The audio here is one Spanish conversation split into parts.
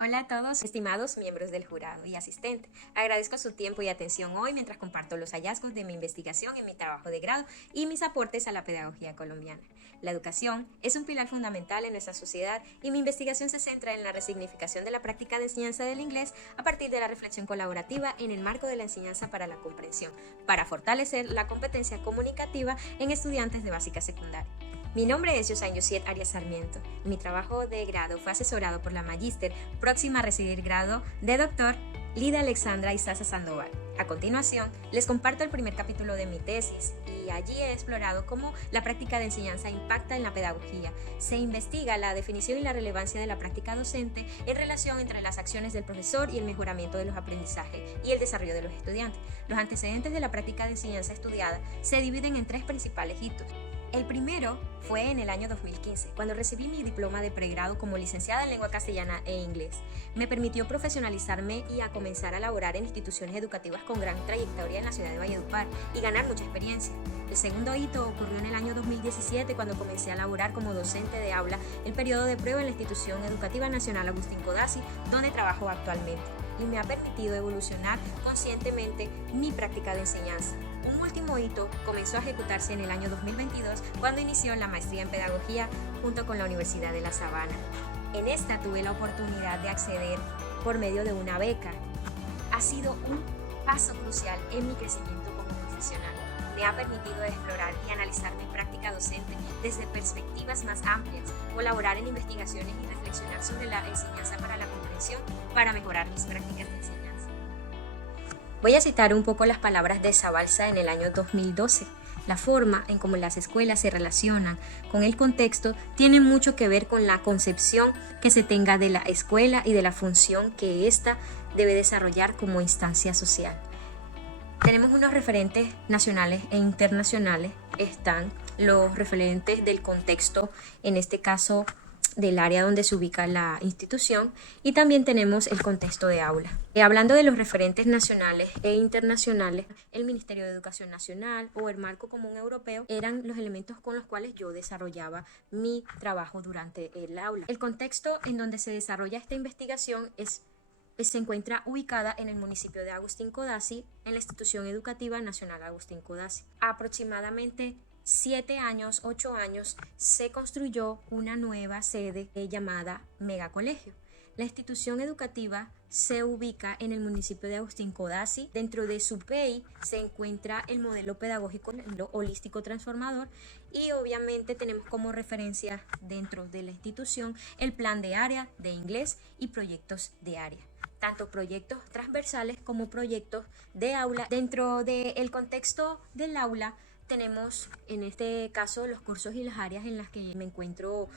Hola a todos, estimados miembros del jurado y asistente. Agradezco su tiempo y atención hoy mientras comparto los hallazgos de mi investigación en mi trabajo de grado y mis aportes a la pedagogía colombiana. La educación es un pilar fundamental en nuestra sociedad y mi investigación se centra en la resignificación de la práctica de enseñanza del inglés a partir de la reflexión colaborativa en el marco de la enseñanza para la comprensión, para fortalecer la competencia comunicativa en estudiantes de básica secundaria. Mi nombre es Yosain Yosiet Arias Sarmiento. Mi trabajo de grado fue asesorado por la magíster próxima a recibir grado de doctor Lida Alexandra Izaza Sandoval. A continuación, les comparto el primer capítulo de mi tesis y allí he explorado cómo la práctica de enseñanza impacta en la pedagogía. Se investiga la definición y la relevancia de la práctica docente en relación entre las acciones del profesor y el mejoramiento de los aprendizajes y el desarrollo de los estudiantes. Los antecedentes de la práctica de enseñanza estudiada se dividen en tres principales hitos. El primero fue en el año 2015, cuando recibí mi diploma de pregrado como licenciada en lengua castellana e inglés. Me permitió profesionalizarme y a comenzar a laborar en instituciones educativas con gran trayectoria en la ciudad de Valledupar y ganar mucha experiencia. El segundo hito ocurrió en el año 2017, cuando comencé a laborar como docente de aula el periodo de prueba en la Institución Educativa Nacional Agustín Codazzi, donde trabajo actualmente, y me ha permitido evolucionar conscientemente mi práctica de enseñanza. Un último hito comenzó a ejecutarse en el año 2022 cuando inició la maestría en pedagogía junto con la Universidad de La Sabana. En esta tuve la oportunidad de acceder por medio de una beca. Ha sido un paso crucial en mi crecimiento como profesional. Me ha permitido explorar y analizar mi práctica docente desde perspectivas más amplias, colaborar en investigaciones y reflexionar sobre la enseñanza para la comprensión para mejorar mis prácticas de enseñanza. Voy a citar un poco las palabras de Zabalza en el año 2012. La forma en cómo las escuelas se relacionan con el contexto tiene mucho que ver con la concepción que se tenga de la escuela y de la función que ésta debe desarrollar como instancia social. Tenemos unos referentes nacionales e internacionales. Están los referentes del contexto, en este caso del área donde se ubica la institución, y también tenemos el contexto de aula. Hablando de los referentes nacionales e internacionales, el Ministerio de Educación Nacional o el Marco Común Europeo eran los elementos con los cuales yo desarrollaba mi trabajo durante el aula. El contexto en donde se desarrolla esta investigación se encuentra ubicada en el municipio de Agustín Codazzi, en la Institución Educativa Nacional Agustín Codazzi. Aproximadamente 8 años, se construyó una nueva sede llamada Megacolegio. La institución educativa se ubica en el municipio de Agustín Codazzi. Dentro de su PEI se encuentra el modelo pedagógico holístico transformador y obviamente tenemos como referencia dentro de la institución el plan de área de inglés y proyectos de área, tanto proyectos transversales como proyectos de aula. Dentro del contexto del aula tenemos en este caso los cursos y las áreas en las que me encuentro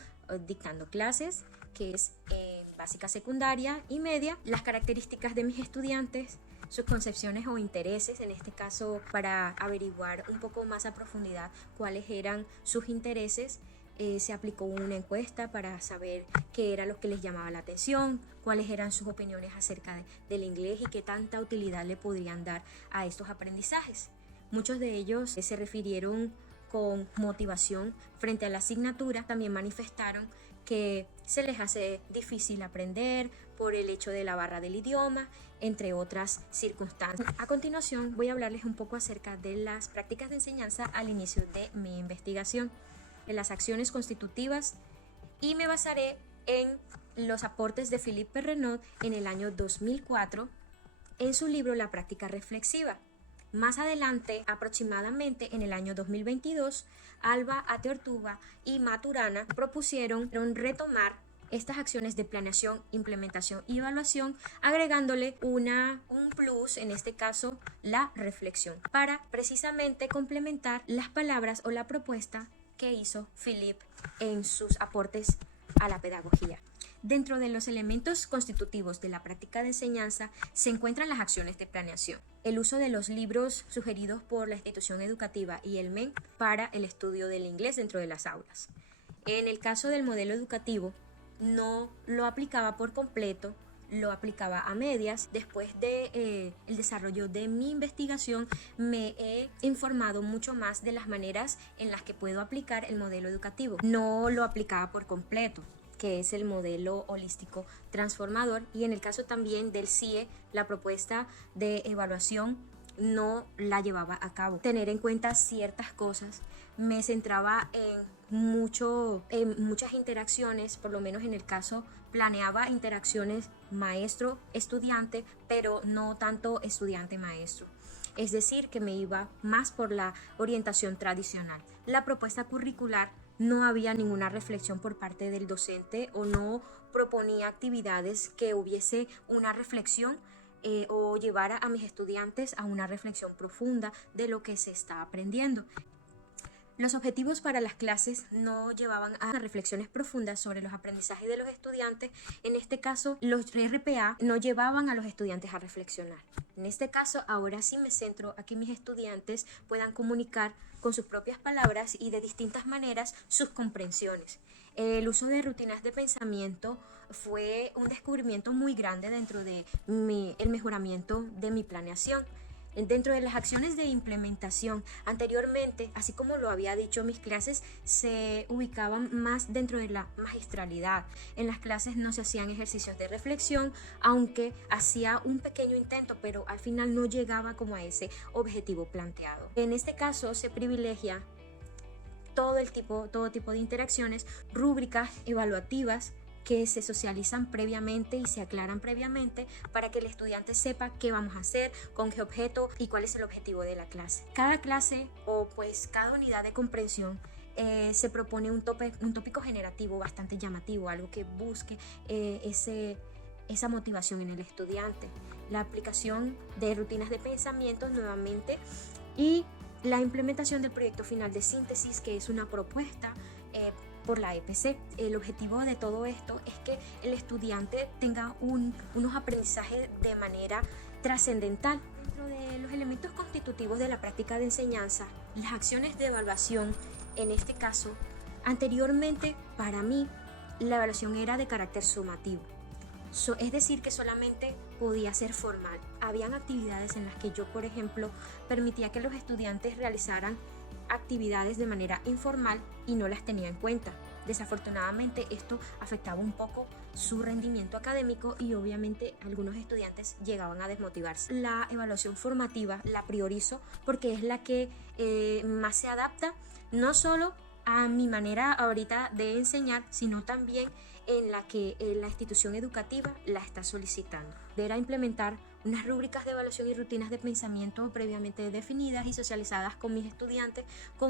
dictando clases, que es básica, secundaria y media, las características de mis estudiantes, sus concepciones o intereses, en este caso para averiguar un poco más a profundidad cuáles eran sus intereses. Se aplicó una encuesta para saber qué era lo que les llamaba la atención, cuáles eran sus opiniones acerca del inglés y qué tanta utilidad le podrían dar a estos aprendizajes. Muchos de ellos se refirieron con motivación frente a la asignatura. También manifestaron que se les hace difícil aprender por el hecho de la barra del idioma, entre otras circunstancias. A continuación voy a hablarles un poco acerca de las prácticas de enseñanza al inicio de mi investigación, de las acciones constitutivas, y me basaré en los aportes de Philippe Perrenot en el año 2004 en su libro La práctica reflexiva. Más adelante, aproximadamente en el año 2022, Alba Ateortuba y Maturana propusieron retomar estas acciones de planeación, implementación y evaluación, agregándole un plus, en este caso la reflexión, para precisamente complementar las palabras o la propuesta que hizo Philippe en sus aportes a la pedagogía. Dentro de los elementos constitutivos de la práctica de enseñanza se encuentran las acciones de planeación, el uso de los libros sugeridos por la institución educativa y el MEN para el estudio del inglés dentro de las aulas. En el caso del modelo educativo, no lo aplicaba por completo, lo aplicaba a medias. Después de el desarrollo de mi investigación, me he informado mucho más de las maneras en las que puedo aplicar el modelo educativo. No lo aplicaba por completo. que es el modelo holístico transformador, y en el caso también del CIE, la propuesta de evaluación no la llevaba a cabo. Tener en cuenta ciertas cosas, me centraba en muchas interacciones, por lo menos en el caso planeaba interacciones maestro-estudiante, pero no tanto estudiante-maestro. Es decir, que me iba más por la orientación tradicional. La propuesta curricular no había ninguna reflexión por parte del docente o no proponía actividades que hubiese una reflexión o llevara a mis estudiantes a una reflexión profunda de lo que se está aprendiendo. Los objetivos para las clases no llevaban a reflexiones profundas sobre los aprendizajes de los estudiantes. En este caso, los RPA no llevaban a los estudiantes a reflexionar. En este caso, ahora sí me centro a que mis estudiantes puedan comunicar con sus propias palabras y de distintas maneras sus comprensiones. El uso de rutinas de pensamiento fue un descubrimiento muy grande dentro de el mejoramiento de mi planeación. Dentro de las acciones de implementación, anteriormente, así como lo había dicho, mis clases se ubicaban más dentro de la magistralidad. En las clases no se hacían ejercicios de reflexión, aunque hacía un pequeño intento, pero al final no llegaba como a ese objetivo planteado. En este caso se privilegia todo tipo de interacciones, rúbricas evaluativas que se socializan previamente y se aclaran previamente para que el estudiante sepa qué vamos a hacer, con qué objeto y cuál es el objetivo de la clase. Cada clase o pues cada unidad de comprensión se propone un tópico generativo bastante llamativo, algo que busque esa motivación en el estudiante. La aplicación de rutinas de pensamiento nuevamente y la implementación del proyecto final de síntesis, que es una propuesta por la EPC. El objetivo de todo esto es que el estudiante tenga unos aprendizajes de manera trascendental. Dentro de los elementos constitutivos de la práctica de enseñanza, las acciones de evaluación, en este caso, anteriormente para mí la evaluación era de carácter sumativo. Es decir, que solamente podía ser formal. Habían actividades en las que yo, por ejemplo, permitía que los estudiantes realizaran actividades de manera informal y no las tenía en cuenta. Desafortunadamente esto afectaba un poco su rendimiento académico y obviamente algunos estudiantes llegaban a desmotivarse. La evaluación formativa la priorizo porque es la que más se adapta no solo a mi manera ahorita de enseñar, sino también en la que la institución educativa la está solicitando. Deberá implementar unas rúbricas de evaluación y rutinas de pensamiento previamente definidas y socializadas con mis estudiantes con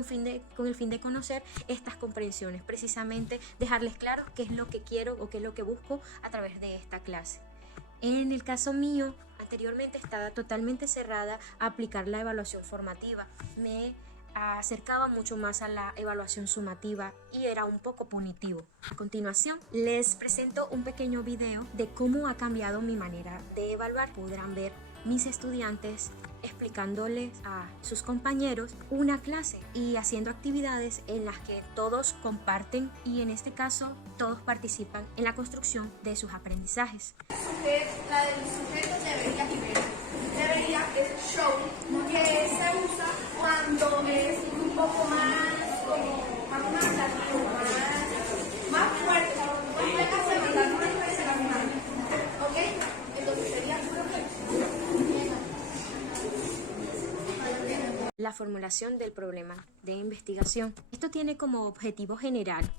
el fin de conocer estas comprensiones, precisamente dejarles claro qué es lo que quiero o qué es lo que busco a través de esta clase. En el caso mío, anteriormente estaba totalmente cerrada a aplicar la evaluación formativa. Me acercaba mucho más a la evaluación sumativa y era un poco punitivo. A continuación, les presento un pequeño video de cómo ha cambiado mi manera de evaluar. Podrán ver mis estudiantes explicándoles a sus compañeros una clase y haciendo actividades en las que todos comparten y en este caso todos participan en la construcción de sus aprendizajes. La del sujeto debería y ver. Debería es show, que se usa cuando es un poco más narrativo, más fuerte, más hacer mandar una especie de final. ¿Ok? Entonces sería la formulación del problema de investigación. Esto tiene como objetivo general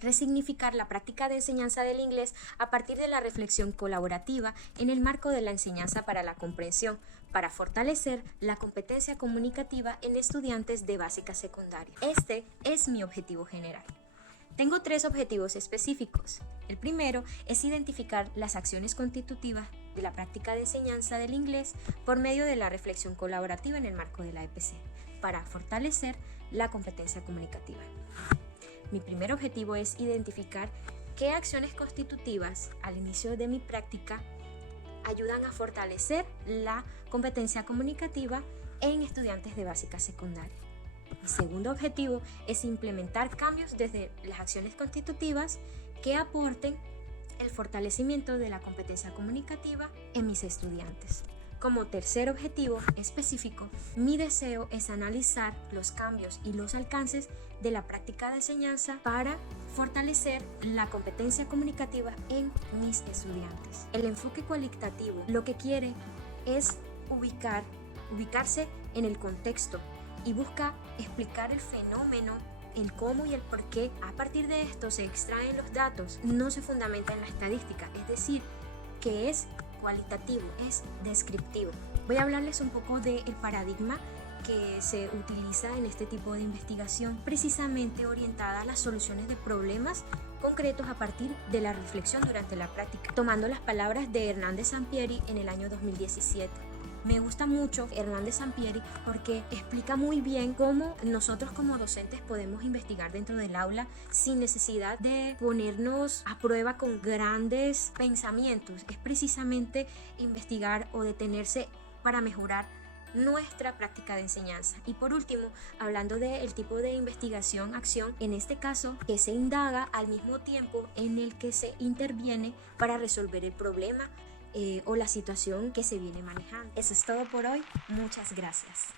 resignificar la práctica de enseñanza del inglés a partir de la reflexión colaborativa en el marco de la enseñanza para la comprensión, para fortalecer la competencia comunicativa en estudiantes de básica secundaria. Este es mi objetivo general. Tengo 3 objetivos específicos. El primero es identificar las acciones constitutivas de la práctica de enseñanza del inglés por medio de la reflexión colaborativa en el marco de la EPC, para fortalecer la competencia comunicativa. Mi primer objetivo es identificar qué acciones constitutivas al inicio de mi práctica ayudan a fortalecer la competencia comunicativa en estudiantes de básica secundaria. Mi segundo objetivo es implementar cambios desde las acciones constitutivas que aporten el fortalecimiento de la competencia comunicativa en mis estudiantes. Como tercer objetivo específico, mi deseo es analizar los cambios y los alcances de la práctica de enseñanza para fortalecer la competencia comunicativa en mis estudiantes. El enfoque cualitativo lo que quiere es ubicarse en el contexto y busca explicar el fenómeno, el cómo y el por qué. A partir de esto se extraen los datos, no se fundamenta en la estadística, es decir, que es cualitativo, es descriptivo. Voy a hablarles un poco del paradigma que se utiliza en este tipo de investigación, precisamente orientada a las soluciones de problemas concretos a partir de la reflexión durante la práctica, tomando las palabras de Hernández Sampieri en el año 2017. Me gusta mucho Hernández Sampieri porque explica muy bien cómo nosotros como docentes podemos investigar dentro del aula sin necesidad de ponernos a prueba con grandes pensamientos. Es precisamente investigar o detenerse para mejorar nuestra práctica de enseñanza. Y por último, hablando del tipo de investigación-acción, en este caso, que se indaga al mismo tiempo en el que se interviene para resolver el problema o la situación que se viene manejando. Eso es todo por hoy. Muchas gracias.